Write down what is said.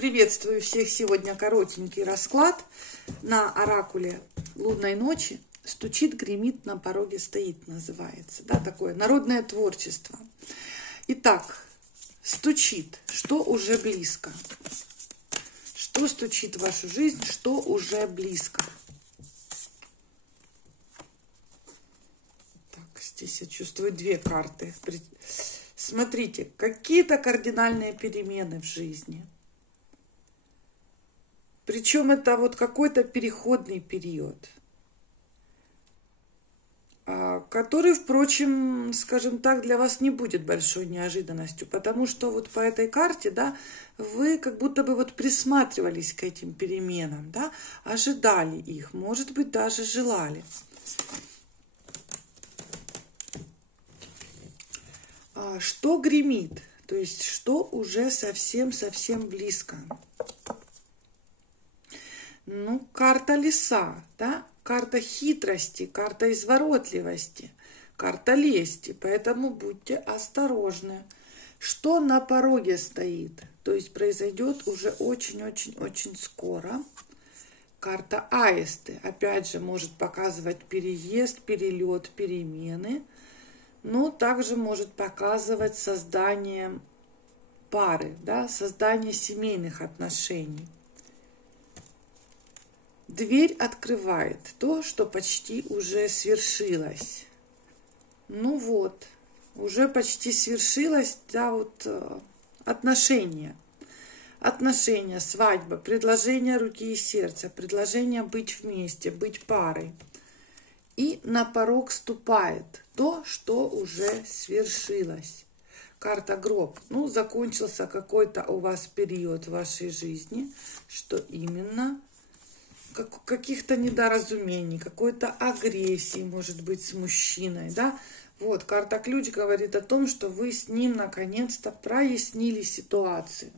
Приветствую всех! Сегодня коротенький расклад на оракуле лунной ночи. Стучит, гремит, на пороге стоит, называется. Да, такое народное творчество. Итак, стучит, что уже близко. Что стучит в вашу жизнь, что уже близко. Так, здесь я чувствую две карты. Смотрите, какие-то кардинальные перемены в жизни. Причем это вот какой-то переходный период, который, впрочем, скажем так, для вас не будет большой неожиданностью, потому что вот по этой карте, да, вы как будто бы вот присматривались к этим переменам, да, ожидали их, может быть, даже желали. Что гремит, то есть что уже совсем-совсем близко. Ну, карта лиса, да, карта хитрости, карта изворотливости, карта лести, поэтому будьте осторожны. Что на пороге стоит, то есть произойдет уже очень-очень-очень скоро. Карта аисты, опять же, может показывать переезд, перелет, перемены, но также может показывать создание пары, да, создание семейных отношений. Дверь открывает то, что почти уже свершилось. Ну вот, уже почти свершилось, да, вот отношения. Отношения, свадьба, предложение руки и сердца, предложение быть вместе, быть парой. И на порог ступает то, что уже свершилось. Карта гроб. Ну, закончился какой-то у вас период в вашей жизни, что именно каких-то недоразумений, какой-то агрессии, может быть, с мужчиной, да. Вот, карта ключ говорит о том, что вы с ним наконец-то прояснили ситуацию.